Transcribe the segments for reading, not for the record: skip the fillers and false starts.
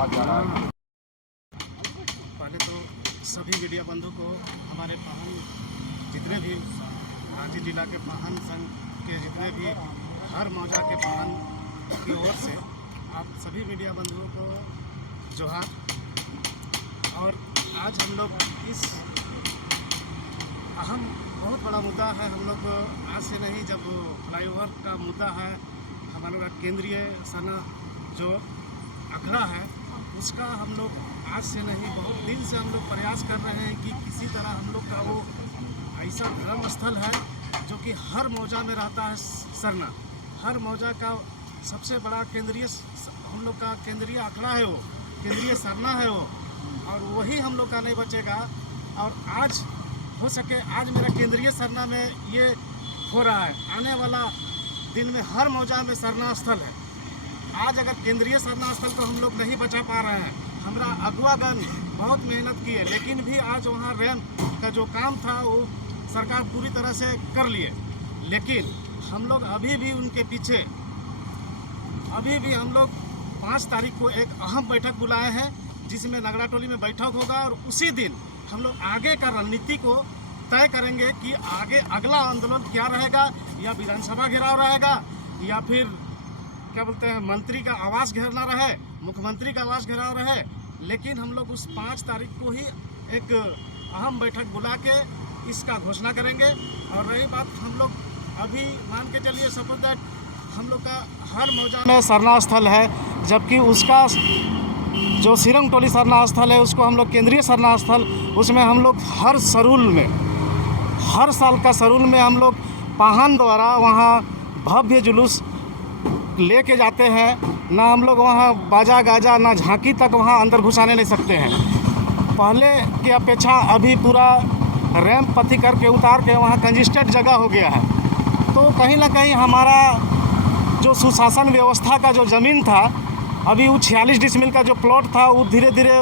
आवाज़ जा रहा है। पहले तो सभी मीडिया बंधु को हमारे पाहन जितने भी रांची जिला के पाहन संघ के जितने भी हर मौजा के पाहन की ओर से आप सभी मीडिया बंधुओं को जोहार। और आज हम लोग इस अहम बहुत बड़ा मुद्दा है, हम लोग आज से नहीं, जब फ्लाईओवर का मुद्दा है, हमारे लोग केंद्रीय सरना जो अखड़ा है उसका हम लोग आज से नहीं बहुत दिन से हम लोग प्रयास कर रहे हैं कि किसी तरह हम लोग का वो ऐसा धर्म स्थल है जो कि हर मौजा में रहता है सरना। हर मौजा का सबसे बड़ा केंद्रीय हम लोग का केंद्रीय अखड़ा है, वो केंद्रीय सरना है वो, और वही हम लोग का नहीं बचेगा। और आज हो सके आज मेरा केंद्रीय सरना में ये हो रहा है, आने वाला दिन में हर मौजा में सरना स्थल है। आज अगर केंद्रीय सरना स्थल को हम लोग नहीं बचा पा रहे हैं, हमारा अगुवागण बहुत मेहनत की है, लेकिन भी आज वहाँ रैंप का जो काम था वो सरकार पूरी तरह से कर लिए, लेकिन हम लोग अभी भी उनके पीछे अभी भी हम लोग 5 तारीख को एक अहम बैठक बुलाए हैं जिसमें नगड़ा टोली में बैठक होगा, और उसी दिन हम लोग आगे का रणनीति को तय करेंगे कि आगे अगला आंदोलन क्या रहेगा, या विधानसभा घेराव रहेगा, या फिर क्या बोलते हैं मंत्री का आवास घेरना रहे, मुख्यमंत्री का आवास घेराव रहे। लेकिन हम लोग उस 5 तारीख को ही एक अहम बैठक बुला के इसका घोषणा करेंगे। और रही बात, हम लोग अभी मान के चलिए सपोज दैट हम लोग का हर मौजा में सरना स्थल है, जबकि उसका जो सिरंग टोली सरना स्थल है उसको हम लोग केंद्रीय सरना स्थल, उसमें हम लोग हर सरूल में हर साल का सरूल में हम लोग पाहन द्वारा वहाँ भव्य जुलूस लेके जाते हैं। ना हम लोग वहाँ बाजा गाजा ना झांकी तक वहाँ अंदर घुसाने नहीं सकते हैं। पहले की अपेक्षा अभी पूरा रैंप पथी करके उतार के वहाँ कंजिस्टेड जगह हो गया है, तो कहीं ना कहीं हमारा जो सुशासन व्यवस्था का जो ज़मीन था, अभी वो 46 डिसमिल का जो प्लॉट था वो धीरे धीरे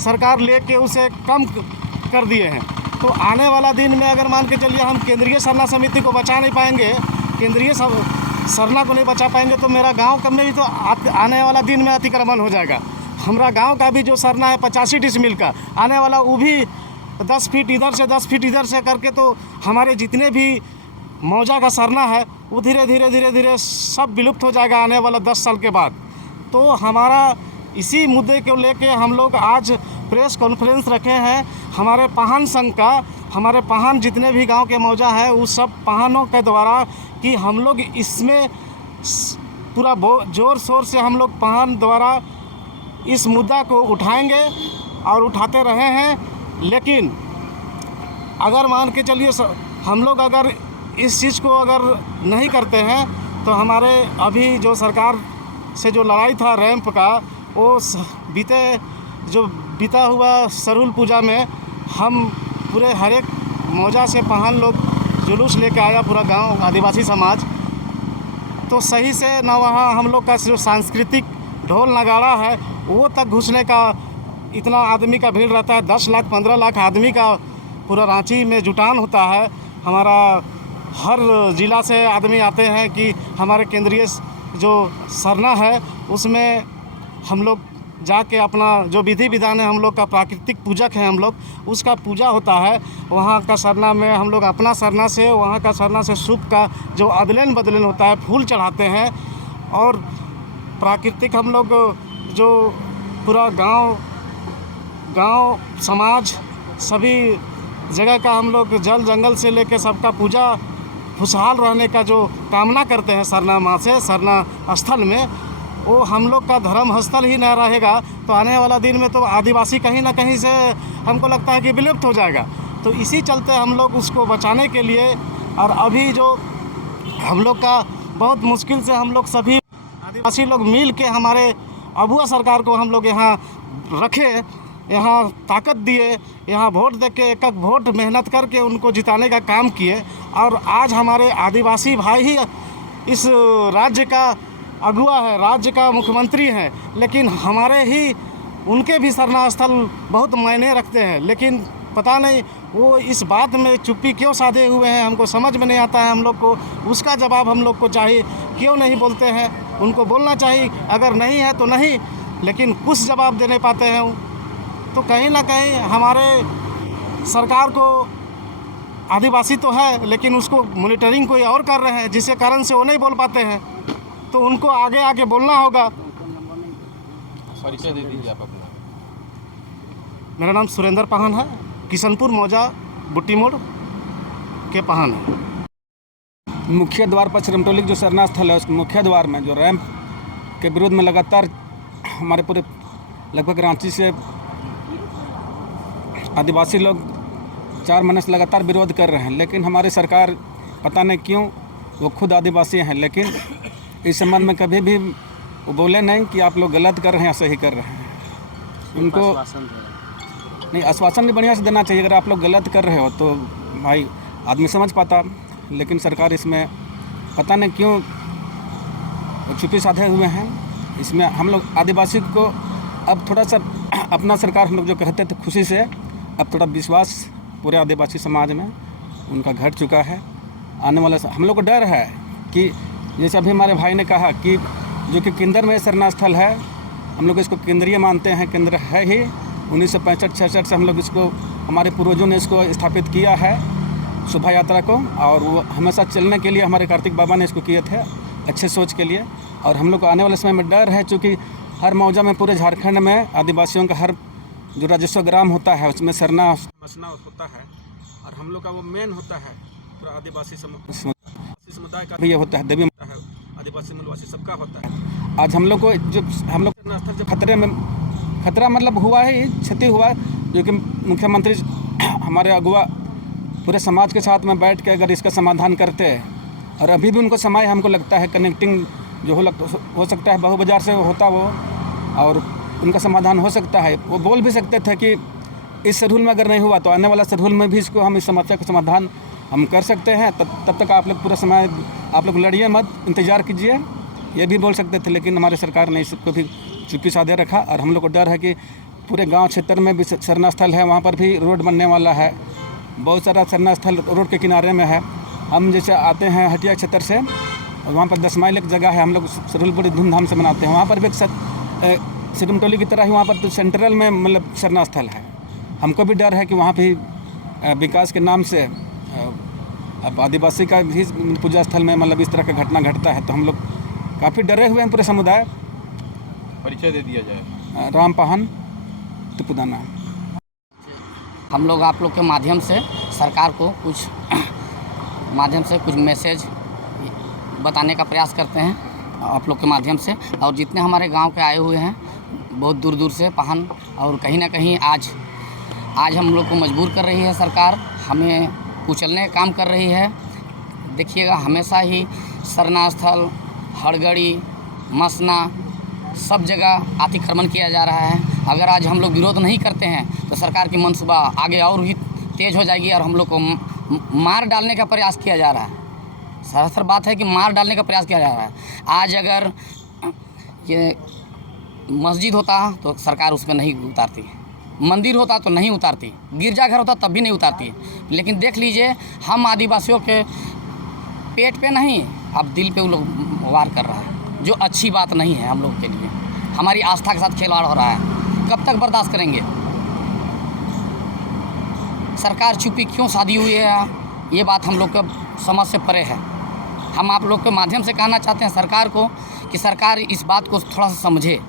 सरकार लेके उसे कम कर दिए हैं। तो आने वाला दिन में अगर मान के चलिए हम केंद्रीय सरना समिति को बचा नहीं पाएंगे, केंद्रीय सरना को नहीं बचा पाएंगे, तो मेरा गांव कम में भी तो आने वाला दिन में अतिक्रमण हो जाएगा। हमारा गांव का भी जो सरना है 85 डिसमिल का, आने वाला वो भी 10 फीट इधर से 10 फीट इधर से करके, तो हमारे जितने भी मौजा का सरना है वो धीरे धीरे सब विलुप्त हो जाएगा आने वाला 10 साल के बाद। तो हमारा इसी मुद्दे को लेके हम लोग आज प्रेस कॉन्फ्रेंस रखे हैं हमारे पाहन संघ का। हमारे पाहन जितने भी गांव के मौजा है उस सब पाहनों के द्वारा कि हम लोग इसमें पूरा ज़ोर शोर से हम लोग पाहन द्वारा इस मुद्दा को उठाएंगे और उठाते रहे हैं। लेकिन अगर मान के चलिए हम लोग अगर इस चीज़ को अगर नहीं करते हैं तो हमारे अभी जो सरकार से जो लड़ाई था रैंप का, वो बीता हुआ सरूल पूजा में हम पूरे हर एक मौजा से पाहन लोग जुलूस लेके आया, पूरा गांव आदिवासी समाज। तो सही से ना वहाँ हम लोग का जो सांस्कृतिक ढोल नगाड़ा है वो तक घुसने का इतना आदमी का भीड़ रहता है। 10 लाख 15 लाख आदमी का पूरा रांची में जुटान होता है। हमारा हर ज़िला से आदमी आते हैं कि हमारे केंद्रीय जो सरना है उसमें हम लोग जाके अपना जो विधि विधान है, हम लोग का प्राकृतिक पूजक है, हम लोग उसका पूजा होता है। वहाँ का सरना में हम लोग अपना सरना से वहाँ का सरना से सूप का जो अदलन बदलन होता है फूल चढ़ाते हैं। और प्राकृतिक हम लोग जो पूरा गांव समाज सभी जगह का हम लोग जल जंगल से लेके सबका पूजा खुशहाल रहने का जो कामना करते हैं सरना माँ से, सरना स्थल में, वो हम लोग का धर्म स्थल ही न रहेगा तो आने वाला दिन में तो आदिवासी कहीं ना कहीं से हमको लगता है कि विलुप्त हो जाएगा। तो इसी चलते हम लोग उसको बचाने के लिए, और अभी जो हम लोग का बहुत मुश्किल से हम लोग सभी आदिवासी लोग मिल के हमारे अबुआ सरकार को हम लोग यहाँ रखे, यहाँ ताकत दिए, यहाँ वोट दे के एक वोट मेहनत करके उनको जिताने का काम किए। और आज हमारे आदिवासी भाई ही इस राज्य का अगुआ है, राज्य का मुख्यमंत्री हैं, लेकिन हमारे ही उनके भी सरना स्थल बहुत मायने रखते हैं। लेकिन पता नहीं वो इस बात में चुप्पी क्यों साधे हुए हैं, हमको समझ में नहीं आता है। हम लोग को उसका जवाब हम लोग को चाहिए, क्यों नहीं बोलते हैं, उनको बोलना चाहिए। अगर नहीं है तो नहीं, लेकिन कुछ जवाब दे नहीं पाते हैं वो। तो कहीं ना कहीं हमारे सरकार को आदिवासी तो है लेकिन उसको मॉनिटरिंग कोई और कर रहे हैं, जिसके कारण से वो नहीं बोल पाते हैं। तो उनको आगे आके बोलना होगा। परिचय दे दीजिए आप अपना। मेरा नाम सुरेंद्र पाहन है, किशनपुर मौजा बुट्टी मोड़ के पाहन है। मुख्य द्वार पर श्रमटोली जो सरना स्थल है उस मुख्य द्वार में जो रैंप के विरोध में लगातार हमारे पूरे लगभग रांची से आदिवासी लोग 4 महीने से लगातार विरोध कर रहे हैं, लेकिन हमारी सरकार पता नहीं क्यों, वो खुद आदिवासी हैं लेकिन इस संबंध में कभी भी वो बोले नहीं कि आप लोग गलत कर रहे हैं या सही कर रहे हैं। उनको नहीं, आश्वासन भी बढ़िया से देना चाहिए। अगर आप लोग गलत कर रहे हो तो भाई आदमी समझ पाता, लेकिन सरकार इसमें पता नहीं क्यों वो चुप्पी साधे हुए हैं। इसमें हम लोग आदिवासी को अब थोड़ा सा अपना सरकार हम लोग जो कहते थे खुशी से, अब थोड़ा विश्वास पूरे आदिवासी समाज में उनका घट चुका है। आने वाला हम लोग को डर है कि जैसे अभी हमारे भाई ने कहा कि जो कि केंद्र में सरना स्थल है, हम लोग इसको केंद्रीय मानते हैं, केंद्र है ही। 1965-66 से हम लोग इसको, हमारे पूर्वजों ने इसको स्थापित किया है शोभा यात्रा को, और वो हमेशा चलने के लिए हमारे कार्तिक बाबा ने इसको किए थे अच्छे सोच के लिए। और हम लोग को आने वाले समय में डर है, चूँकि हर मौजा में पूरे झारखंड में आदिवासियों का हर जो राजस्व ग्राम होता है उसमें सरना मसना होता है, और हम लोग का वो मेन होता है पूरा आदिवासी समुदाय का भी ये होता है, देवी होता है, आदिवासी मूलवासी सबका होता है। आज हम लोग को जो हम लोग सरना स्थल जो खतरा मतलब हुआ ही, क्षति हुआ, जो कि मुख्यमंत्री हमारे अगुआ पूरे समाज के साथ में बैठ के अगर इसका समाधान करते हैं, और अभी भी उनको समय हमको लगता है कनेक्टिंग जो हो सकता है बहु बाजार से होता वो, और उनका समाधान हो सकता है। वो बोल भी सकते थे कि इस शेड्यूल में अगर नहीं हुआ तो आने वाला शेड्यूल में भी इसको हम इस समस्या का समाधान हम कर सकते हैं। तब तक आप लोग पूरा समय आप लोग लड़िए मत, इंतज़ार कीजिए, ये भी बोल सकते थे। लेकिन हमारी सरकार ने इसको भी चुप्पी साधे रखा, और हम लोग को डर है कि पूरे गांव क्षेत्र में भी सरना स्थल है, वहाँ पर भी रोड बनने वाला है। बहुत सारा सरना स्थल रोड के किनारे में है। हम जैसे आते हैं हटिया क्षेत्र से, वहाँ पर 10 माइल एक जगह है, हम लोग शेड्यूल बड़ी धूमधाम से मनाते हैं। वहाँ पर भी एक सिडमटोली की तरह ही वहाँ पर तो सेंट्रल में मतलब सरना स्थल है। हमको भी डर है कि वहाँ भी विकास के नाम से अब आदिवासी का भी पूजा स्थल में मतलब इस तरह का घटना घटता है, तो हम लोग काफ़ी डरे हुए हैं पूरे समुदाय। परिचय दे दिया जाए। राम पाहन तिपुदाना। हम लोग आप लोग के माध्यम से सरकार को कुछ मैसेज बताने का प्रयास करते हैं आप लोग के माध्यम से। और जितने हमारे गांव के आए हुए हैं बहुत दूर दूर से पाहन, और कहीं ना कहीं आज हम लोग को मजबूर कर रही है सरकार, हमें कुचलने का काम कर रही है। देखिएगा हमेशा ही सरना स्थल, हड़गड़ी, मसना सब जगह अतिक्रमण किया जा रहा है। अगर आज हम लोग विरोध नहीं करते हैं तो सरकार की मनसूबा आगे और भी तेज़ हो जाएगी, और हम लोग को मार डालने का प्रयास किया जा रहा है। सरासर बात है कि मार डालने का प्रयास किया जा रहा है। आज अगर ये मस्जिद होता तो सरकार उसमें नहीं उतारती, मंदिर होता तो नहीं उतारती, गिरजाघर होता तब भी नहीं उतारती। लेकिन देख लीजिए हम आदिवासियों के पेट पे नहीं, अब दिल पे वो लोग वार कर रहा है, जो अच्छी बात नहीं है हम लोग के लिए। हमारी आस्था के साथ खिलवाड़ हो रहा है, कब तक बर्दाश्त करेंगे? सरकार चुप्पी क्यों साधी हुई है, ये बात हम लोग के समझ से परे है। हम आप लोग के माध्यम से कहना चाहते हैं सरकार को कि सरकार इस बात को थोड़ा सा समझे।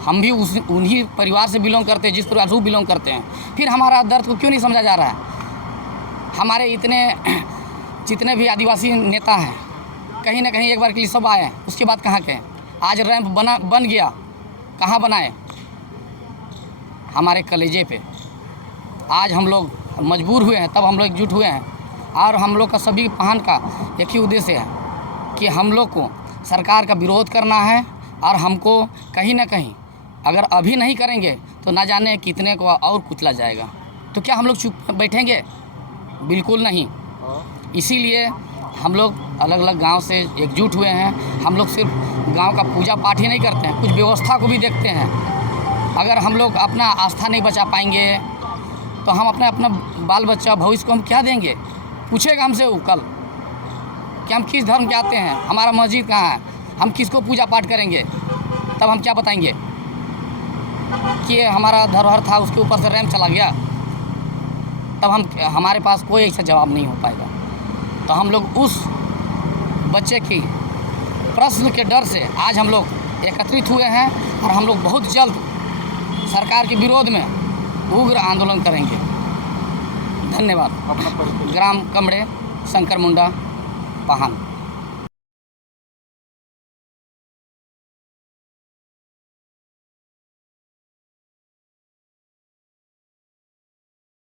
हम भी उन्हीं परिवार से बिलोंग करते हैं जिस परिवार से वो बिलोंग करते हैं, फिर हमारा दर्द को क्यों नहीं समझा जा रहा है? हमारे इतने जितने भी आदिवासी नेता हैं कहीं ना कहीं एक बार के लिए सब आए, उसके बाद कहाँ के? आज रैंप बन गया, कहाँ बनाए? हमारे कलेजे पे। आज हम लोग मजबूर हुए हैं, तब हम लोग एकजुट हुए हैं, और हम लोग का सभी पाहन का एक ही उद्देश्य है कि हम लोग को सरकार का विरोध करना है, और हमको कहीं ना कहीं अगर अभी नहीं करेंगे तो ना जाने कितने को और कुचला जाएगा। तो क्या हम लोग चुप बैठेंगे? बिल्कुल नहीं। इसीलिए हम लोग अलग अलग गांव से एकजुट हुए हैं। हम लोग सिर्फ गांव का पूजा पाठ ही नहीं करते हैं, कुछ व्यवस्था को भी देखते हैं। अगर हम लोग अपना आस्था नहीं बचा पाएंगे तो हम अपना बाल बच्चा भविष्य को हम क्या देंगे? पूछेगा हमसे वो कल कि हम किस धर्म के आते हैं, हमारा मस्जिद कहाँ है, हम किसको पूजा पाठ करेंगे, तब हम क्या बताएंगे? कि ये हमारा धरोहर था, उसके ऊपर से रैंप चला गया, तब हमारे पास कोई ऐसा जवाब नहीं हो पाएगा। तो हम लोग उस बच्चे की प्रश्न के डर से आज हम लोग एकत्रित हुए हैं और हम लोग बहुत जल्द सरकार के विरोध में उग्र आंदोलन करेंगे। धन्यवाद। अपना परिचय। ग्राम कमड़े, शंकर मुंडा, पाहन।